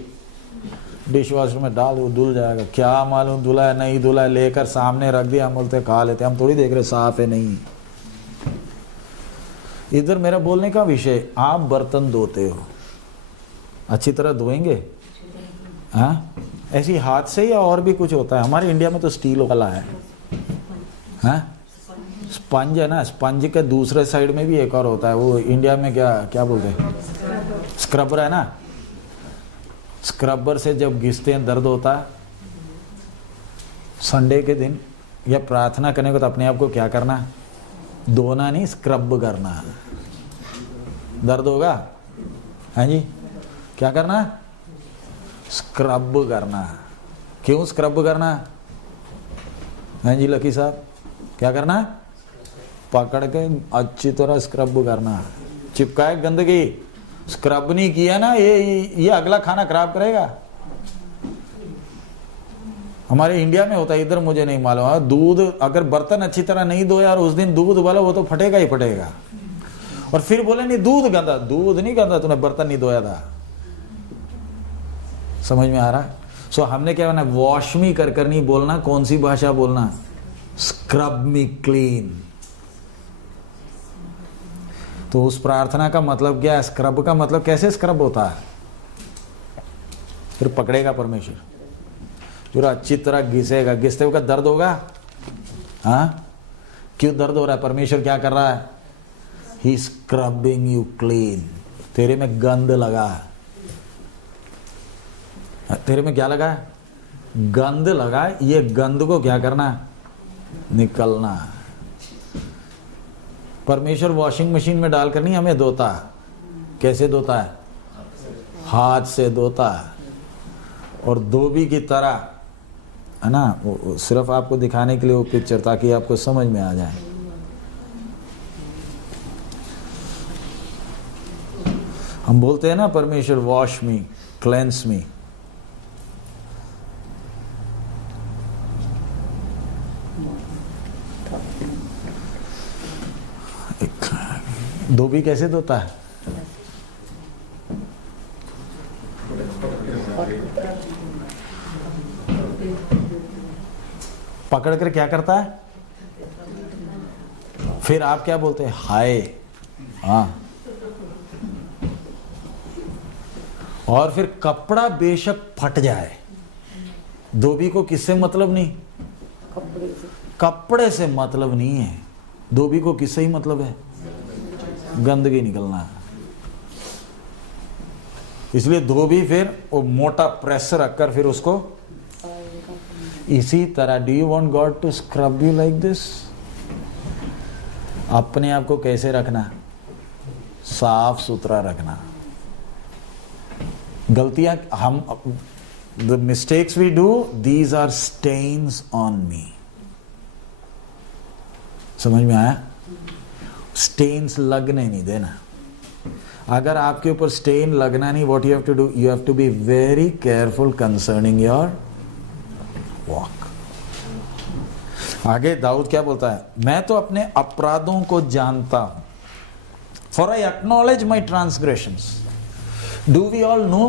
डिश वॉशर में डाल दो, धुल जाएगा। क्या मालूम धुला है नहीं धुला है, लेकर सामने रख दिया, हम बोलते खा लेते, हम थोड़ी देख रहे साफ है नहीं। इधर मेरा बोलने का विषय, आप बर्तन धोते हो, अच्छी तरह धोएंगे? हाँ, ऐसी हाथ से या और भी कुछ होता है? हमारे इंडिया में तो स्टील वाला है, हाँ? स्पंज है ना, स्पंज के दूसरे साइड में भी एक और होता है, वो इंडिया में क्या क्या बोलते हैं? स्क्रबर है ना। स्क्रबर से जब घिसते हैं दर्द होता है। संडे के दिन या प्रार्थना करने को तो अपने आप को क्या करना? धोना नहीं, स्क्रब करना। दर्द होगा? हाँ जी, क्या करना? स्क्रब करना। क्यों स्क्रब करना? हाँ जी लकी साहब, क्या करना? पकड़ के अच्छी तरह स्क्रब करना। चिपकाए गंदगी, स्क्रब नहीं किया ना, ये अगला खाना खराब करेगा। हमारे इंडिया में होता है, इधर मुझे नहीं मालूम। दूध अगर बर्तन अच्छी तरह नहीं धोया और उस दिन दूध वाला, वो तो फटेगा ही फटेगा। और फिर बोले नहीं दूध गंदा, दूध नहीं गंदा, तूने बर्तन नहीं धोया था। समझ में आ रहा? सो हमने क्या करना? वॉश मी कर नहीं बोलना। कौन सी भाषा बोलना? स्क्रब मी क्लीन। तो उस प्रार्थना का मतलब क्या है? स्क्रब का मतलब कैसे स्क्रब होता है? फिर पकड़ेगा परमेश्वर, पूरा अच्छी तरह घिसेगा। घिसते हुए दर्द होगा? हाँ, क्यों दर्द हो रहा है? परमेश्वर क्या कर रहा है? ही स्क्रबिंग यू क्लीन। तेरे में गंद लगा है। तेरे में क्या लगा है? गंद लगा है। ये गंद को क्या करना? निकलना। परमेश्वर वॉशिंग मशीन में डालकर नहीं हमें धोता। कैसे धोता है? हाथ से धोता है। और धोबी की तरह, है ना, वो सिर्फ आपको दिखाने के लिए वो पिक्चर, ताकि आपको समझ में आ जाए। हम बोलते हैं ना परमेश्वर वॉश मी, क्लेंस मी। धोबी कैसे धोता है? पकड़ कर क्या करता है? फिर आप क्या बोलते हैं? हाय। हाँ, और फिर कपड़ा बेशक फट जाए, धोबी को किससे मतलब नहीं? कपड़े से मतलब नहीं है। धोबी को किससे ही मतलब है? गंदगी निकलना है। इसलिए धोबी फिर वो मोटा प्रेस रखकर फिर उसको इसी तरह। Do you want God to scrub you like this? अपने आप को कैसे रखना? साफ सुथरा रखना। गलतियां हम, the mistakes we do, these are stains on me. समझ में आया? स्टेन्स लगने नहीं देना। अगर आपके ऊपर स्टेन लगना नहीं, what you have to do? You have to be very careful concerning your walk. आगे दाऊद क्या बोलता है? मैं तो अपने अपराधों को जानता हूं। For I acknowledge my transgressions. Do we all know?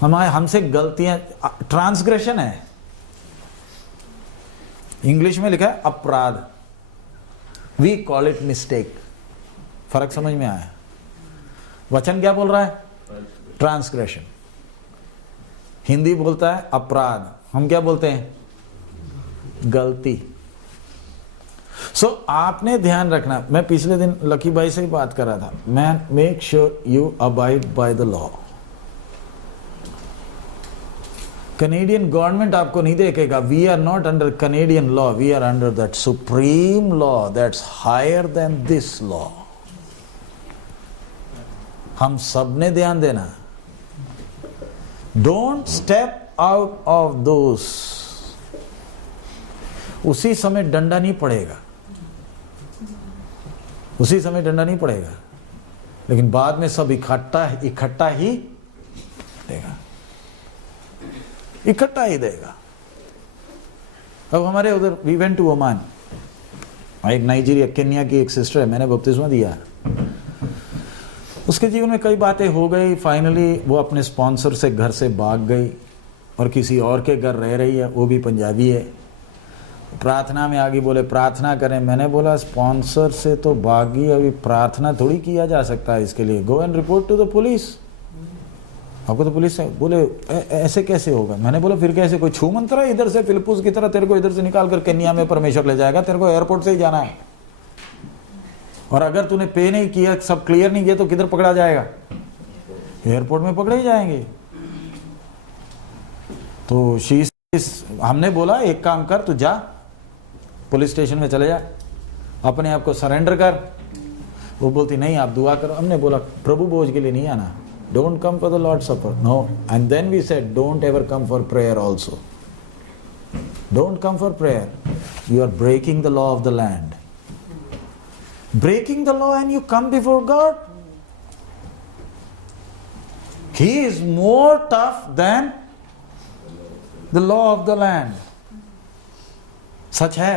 हमसे गलतियां, ट्रांसग्रेशन है, इंग्लिश में लिखा है अपराध, वी कॉल इट मिस्टेक। फर्क समझ में आया? वचन क्या बोल रहा है? ट्रांसग्रेशन। हिंदी बोलता है अपराध, हम क्या बोलते हैं? गलती। सो आपने ध्यान रखना, मैं पिछले दिन लकी भाई से ही बात कर रहा था, man make sure you abide by the law. Canadian government आपको नहीं देखेगा, we are not under Canadian law, we are under that supreme law that's higher than this law. हम सब ने ध्यान देना, don't step out of those. उसी समय डंडा नहीं पड़ेगा, उसी समय डंडा नहीं पड़ेगा, लेकिन बाद में सब इकट्ठा ही देगा, इकट्ठा ही देगा। अब हमारे उधर वी वेंट टू ओमान, एक नाइजीरिया केन्या की एक सिस्टर है, मैंने बपतिस्मा दिया। उसके जीवन में कई बातें हो गई, फाइनली वो अपने स्पॉन्सर से घर से भाग गई और किसी और के घर रह रही है, वो भी पंजाबी है। प्रार्थना में आगे बोले प्रार्थना करें, मैंने बोला स्पॉन्सर से तो भागी, अभी प्रार्थना थोड़ी किया जा सकता है इसके लिए, go and report to the police. आपको तो पुलिस है, बोले ऐसे कैसे होगा? मैंने बोला फिर कैसे? कोई छू मंत्र है इधर से फिलिपुस की तरह तेरे को इधर से निकाल कर केन्या में परमेश्वर ले जाएगा? तेरे को एयरपोर्ट से ही जाना है, और अगर तूने पे नहीं किया, सब क्लियर नहीं किया, तो किधर पकड़ा जाएगा? एयरपोर्ट में पकड़े ही जाएंगे। तो हमने बोला एक काम कर, तू जा पुलिस स्टेशन में चले जा, अपने आप को सरेंडर कर। वो बोलती नहीं आप दुआ करो। हमने बोला प्रभु भोज के लिए नहीं आना, don't come for the Lord supper, no. And then we said don't ever come for prayer also, don't come for prayer, you are breaking the law of the land. Breaking the law and you come before God? He is more tough than the law of the land. सच है।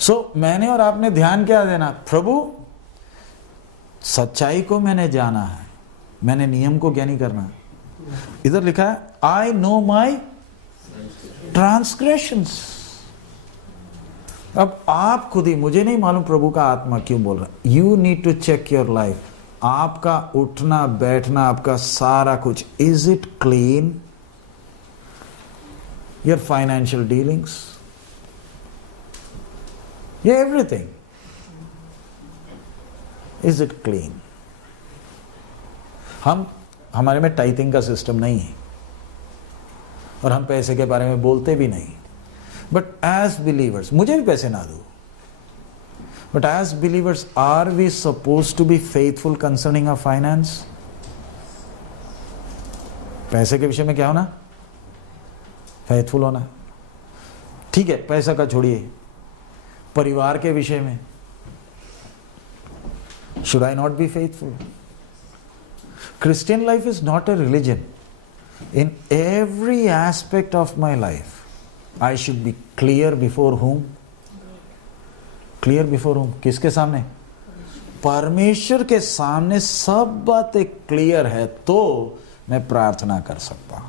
सो मैंने और आपने ध्यान क्या देना? प्रभु सच्चाई को मैंने जाना है, मैंने नियम को क्या नहीं करना। इधर लिखा है I know my transgressions। अब आप खुद ही, मुझे नहीं मालूम प्रभु का आत्मा क्यों बोल रहा है। You need to check your life, आपका उठना बैठना, आपका सारा कुछ, is it clean? Your financial dealings, ये एवरीथिंग, इज इट क्लीन? हमारे में टाइथिंग का सिस्टम नहीं है, और हम पैसे के बारे में बोलते भी नहीं। बट एज बिलीवर्स, मुझे भी पैसे ना दो, but as believers are we suppose to be faithful concerning our finance? पैसे के विषय में क्या होना? फेथफुल होना। ठीक है, पैसा का छोड़िए, परिवार के विषय में should I not be faithful? Christian life is not a religion. In every aspect of my life I should be clear before whom? Clear before whom? किसके सामने? परमेश्वर के सामने सब बातें क्लियर है तो मैं प्रार्थना कर सकता हूं।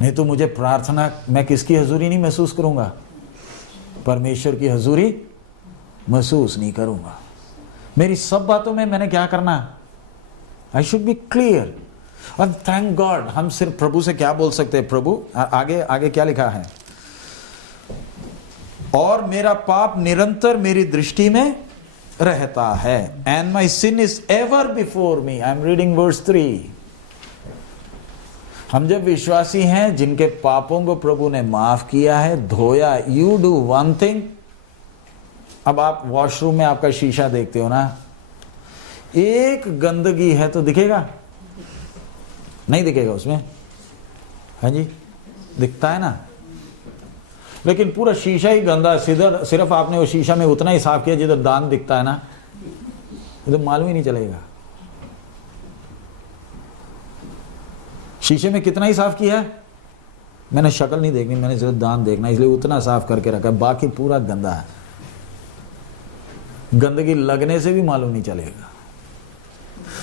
नहीं तो मुझे प्रार्थना, मैं किसकी हजूरी नहीं महसूस करूंगा? परमेश्वर की हजूरी महसूस नहीं करूंगा। मेरी सब बातों में मैंने क्या करना? I should be clear. और थैंक गॉड, हम सिर्फ प्रभु से क्या बोल सकते हैं? प्रभु, आगे आगे क्या लिखा है? और मेरा पाप निरंतर मेरी दृष्टि में रहता है, and my sin is ever before me. I am reading verse 3। हम जब विश्वासी हैं जिनके पापों को प्रभु ने माफ किया है, धोया, यू डू वन थिंग। अब आप वॉशरूम में आपका शीशा देखते हो ना, एक गंदगी है तो दिखेगा? नहीं दिखेगा उसमें, हाँ जी, दिखता है ना। लेकिन पूरा शीशा ही गंदा, सिर्फ आपने वो शीशा में उतना ही साफ किया जिधर दांत दिखता है ना, तो मालूम ही नहीं चलेगा। शीशे में कितना ही साफ किया है, मैंने शक्ल नहीं देखनी, मैंने सिर्फ दांत देखना, इसलिए उतना साफ करके रखा, बाकी पूरा गंदा है। गंदगी लगने से भी मालूम नहीं चलेगा।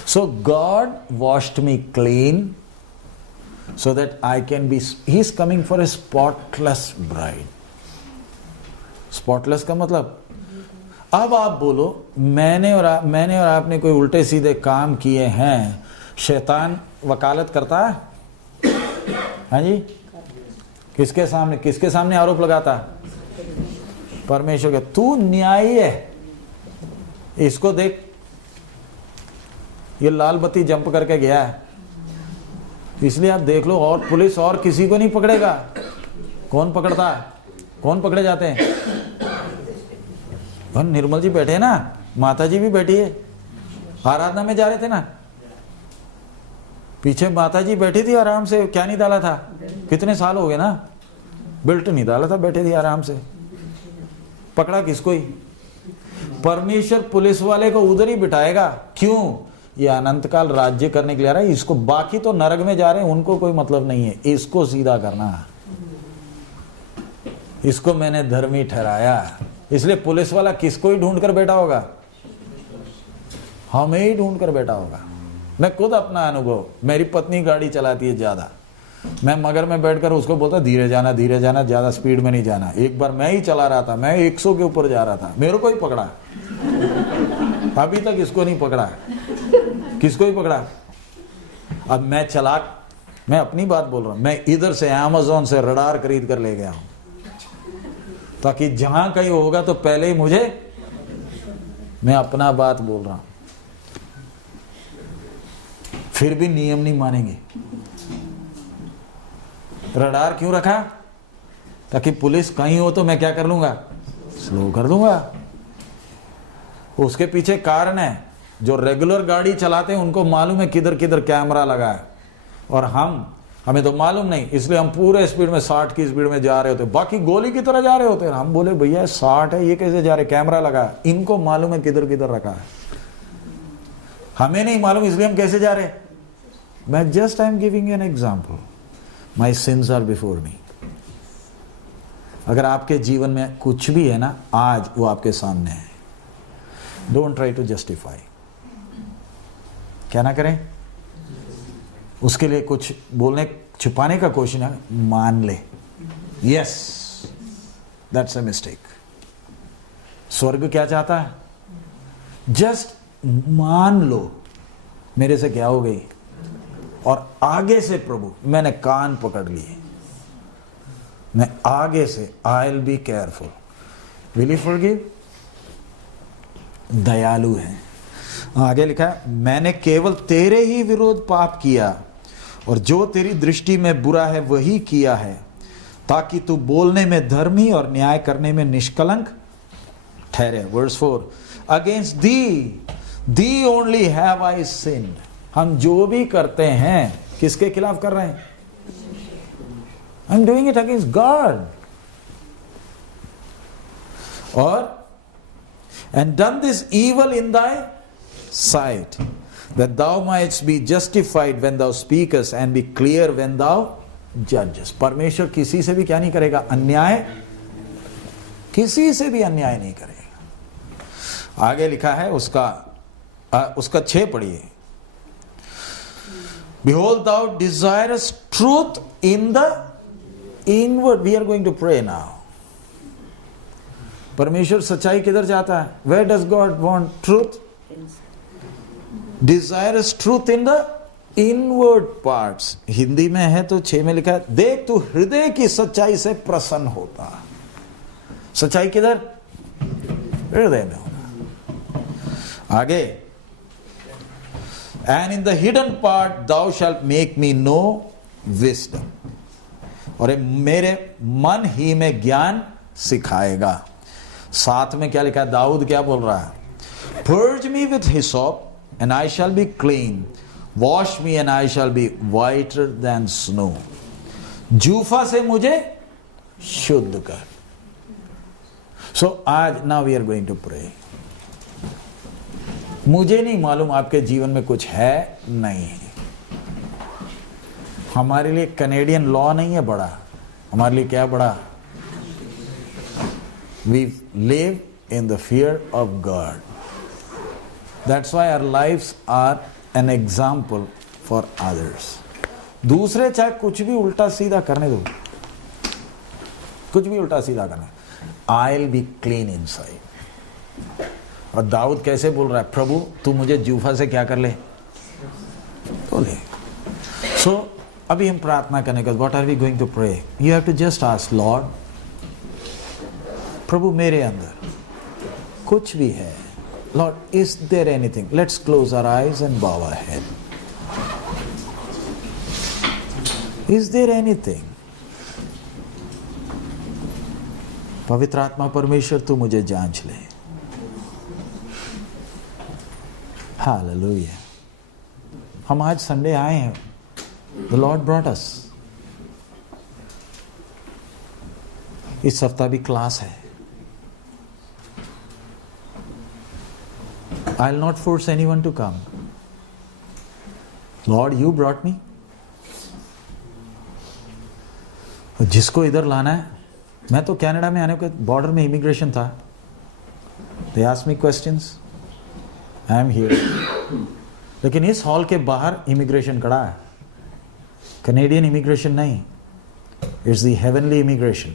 So God washed me clean so that I can be, he is coming for a spotless bride. Spotless का मतलब, अब आप बोलो मैंने और आपने कोई उल्टे सीधे काम किए हैं, शैतान वकालत करता है? हाँ जी, किसके सामने आरोप लगाता? परमेश्वर के। तू न्यायी है, इसको देख, ये लाल बत्ती जंप करके गया है, इसलिए आप देख लो, और पुलिस और किसी को नहीं पकड़ेगा। कौन पकड़ता है? कौन पकड़े जाते हैं? निर्मल जी बैठे हैं ना, माता जी भी बैठी है, आराधना में जा रहे थे ना, पीछे माता जी बैठी थी आराम से, क्या नहीं डाला था? कितने साल हो गए ना, बेल्ट नहीं डाला था, बैठे थे आराम से। पकड़ा किसको? ही परमेश्वर पुलिस वाले को उधर ही बिठाएगा। क्यों? ये अनंत काल राज्य करने के लिए आ रहा है इसको। बाकी तो नरक में जा रहे हैं, उनको कोई मतलब नहीं है, इसको सीधा करना है। इसको मैंने धर्मी ठहराया, इसलिए पुलिस वाला किसको ही ढूंढ कर बैठा होगा? हमें ही ढूंढ कर बैठा होगा। मैं खुद अपना अनुभव, मेरी पत्नी गाड़ी चलाती है ज्यादा, मैं मगर में बैठकर उसको बोलता धीरे जाना, ज्यादा स्पीड में नहीं जाना। एक बार मैं ही चला रहा था, मैं 100 के ऊपर जा रहा था, मेरे को ही पकड़ा। अभी तक इसको नहीं पकड़ा। किसको ही पकड़ा? अब मैं अपनी बात बोल रहा हूं, मैं इधर से अमेज़न से रडार खरीद कर ले गया हूं, ताकि जहां कहीं होगा तो पहले ही मुझे, मैं अपना बात बोल रहा हूं। फिर भी नियम नहीं मानेंगे। रडार क्यों रखा? ताकि पुलिस कहीं हो तो मैं क्या कर लूंगा? स्लो कर दूंगा। उसके पीछे कारण है, जो रेगुलर गाड़ी चलाते हैं उनको मालूम है किधर किधर कैमरा लगा है, और हमें तो मालूम नहीं, इसलिए हम पूरे स्पीड में 60 की स्पीड में जा रहे होते, बाकी गोली की तरह जा रहे होते हैं। हम बोले भैया 60 है, ये कैसे जा रहे? कैमरा लगा है। इनको मालूम है किधर किधर रखा है, हमें नहीं मालूम, इसलिए हम कैसे जा रहे? मैं just I am giving an example. My sins are before me. अगर आपके जीवन में कुछ भी है ना, आज वो आपके सामने है। Don't try to justify. क्या ना करें? उसके लिए कुछ बोलने छुपाने का कोशिश ना, मान ले। Yes, that's a mistake. स्वर्ग क्या चाहता है? जस्ट मान लो मेरे से क्या हो गई, और आगे से प्रभु मैंने कान पकड़ लिए, मैं आगे से I will be careful. Will you forgive? दयालु है। आगे लिखा है, मैंने केवल तेरे ही विरोध पाप किया, और जो तेरी दृष्टि में बुरा है वही किया है, ताकि तू बोलने में धर्मी और न्याय करने में निष्कलंक ठहरे। Verse 4, against thee only have I sinned. हम जो भी करते हैं किसके खिलाफ कर रहे हैं? I am doing it against God. और and done this evil in thy sight, that thou mightst be justified when thou speakest and be clear when thou judgest. परमेश्वर किसी से भी क्या नहीं करेगा? अन्याय, किसी से भी अन्याय नहीं करेगा। आगे लिखा है उसका 6 पढ़िए। Behold, thou desirest truth in the inward. We are going to pray now. परमेश्वर सच्चाई किधर चाहता है? Where does God want truth? Desirous truth in the inward parts. Hindi में है तो 6 में लिखा है, देख तू हृदय की सच्चाई से प्रसन्न होता। सच्चाई किधर? हृदय में होना। आगे, and in the hidden part thou shalt make me know wisdom. और मेरे मन ही में ज्ञान सिखाएगा। साथ में क्या लिखा है? दाऊद क्या बोल रहा है? Purge me with hyssop and I shall be clean. Wash me and I shall be whiter than snow. जूफा से मुझे शुद्ध कर। So आज now we are going to pray. मुझे नहीं मालूम आपके जीवन में कुछ है नहीं है। हमारे लिए कैनेडियन लॉ नहीं है बड़ा, हमारे लिए क्या बड़ा? We live in the fear of God. That's why our lives are an example for others. दूसरे चाहे कुछ भी उल्टा सीधा करने दो, कुछ भी उल्टा सीधा करना, I'll be clean inside. और दाऊद कैसे बोल रहा है, प्रभु तू मुझे जूफा से क्या कर ले तो ले. So अभी हम प्रार्थना करने का, what are we going to pray? You have to just ask Lord, प्रभु मेरे अंदर कुछ भी है, Lord, is there anything? Let's close our eyes and bow our head. Is there anything? पवित्र आत्मा परमेश्वर तू मुझे जांच ले. हालेलुया. हम आज संडे आए हैं. The Lord brought us. इस सप्ताह भी क्लास है. I'll not force anyone to come. Lord, you brought me. जिसको इधर लाना है, मैं तो कनाडा में आने के बॉर्डर में इमिग्रेशन था. They asked me questions. I am here. लेकिन इस हॉल के बाहर इमिग्रेशन खड़ा है. Canadian immigration नहीं. It's the heavenly immigration.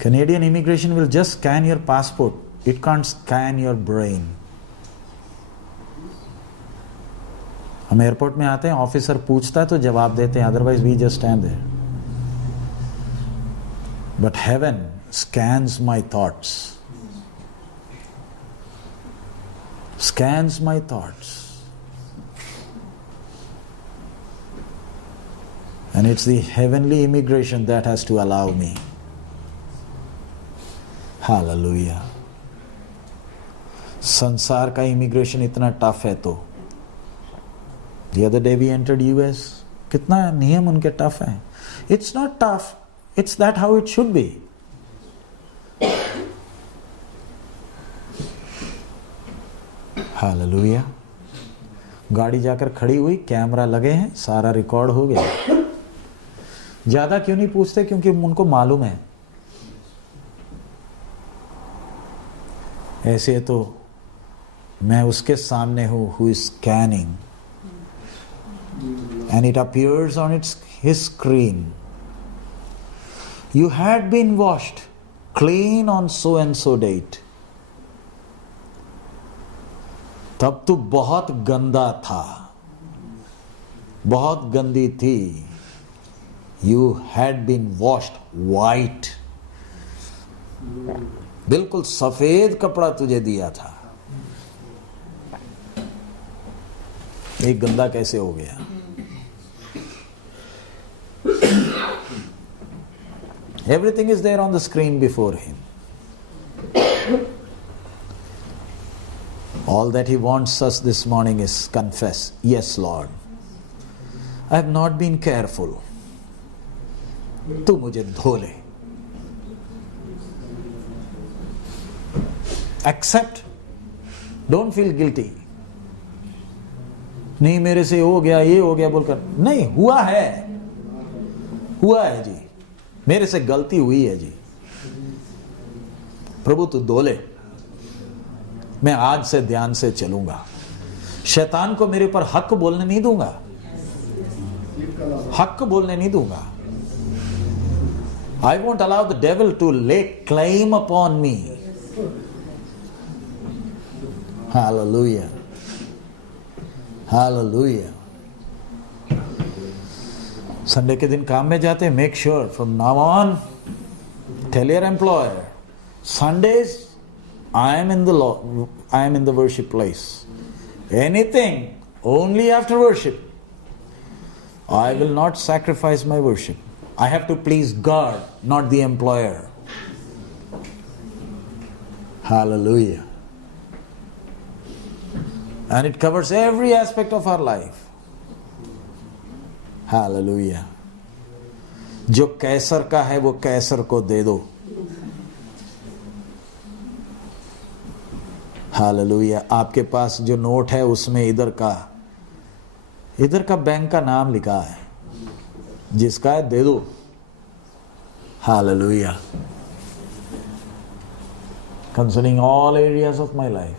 Canadian immigration will just scan your passport. It can't scan your brain. हम एयरपोर्ट में आते हैं, ऑफिसर पूछता है तो जवाब देते हैं, otherwise we just stand there. But heaven scans my thoughts, scans my thoughts, and it's the heavenly immigration that has to allow me. Hallelujah. संसार का इमिग्रेशन इतना टफ है तो the other day we entered US, कितना नियम उनके tough हैं. It's not tough, it's that how it should be. Hallelujah. गाड़ी जाकर खड़ी हुई, कैमरा लगे हैं, सारा रिकॉर्ड हो गया. ज्यादा क्यों नहीं पूछते, क्योंकि उनको मालूम है. ऐसे तो मैं उसके सामने हूं who is scanning and it appears on his screen. You had been washed clean on so and so date. तब तो बहुत गंदा था, बहुत गंदी थी. You had been washed white. बिल्कुल सफेद कपड़ा तुझे दिया था. ये गंदा कैसे हो गया? Everything is there on the screen before him. All that he wants us this morning is confess, yes Lord, I have not been careful. तू मुझे धो ले. Accept. Don't feel guilty. नहीं मेरे से हो गया, ये हो गया बोलकर, नहीं, हुआ है जी, मेरे से गलती हुई है जी, प्रभु तू धो ले. मैं आज से ध्यान से चलूंगा. शैतान को मेरे पर हक बोलने नहीं दूंगा, हक बोलने नहीं दूंगा. I won't allow the devil to lay claim upon me. Hallelujah. Hallelujah. Sunday के दिन काम में जाते, make sure from now on tell your employer Sundays I am in the worship place. Anything only after worship. I will not sacrifice my worship. I have to please God, not the employer. Hallelujah. And it covers every aspect of our life. Hallelujah. जो कैसर का है वो कैसर को दे दो. Hallelujah. आपके पास जो note है उसमें इधर का बैंक का नाम लिखा है, जिसका है दे दो. Hallelujah. concerning all areas of my life.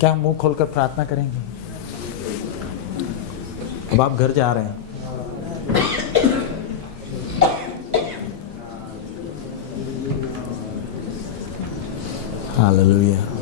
क्या हम मुंह खोलकर प्रार्थना करेंगे? अब आप घर जा रहे हैं, हालेलुया।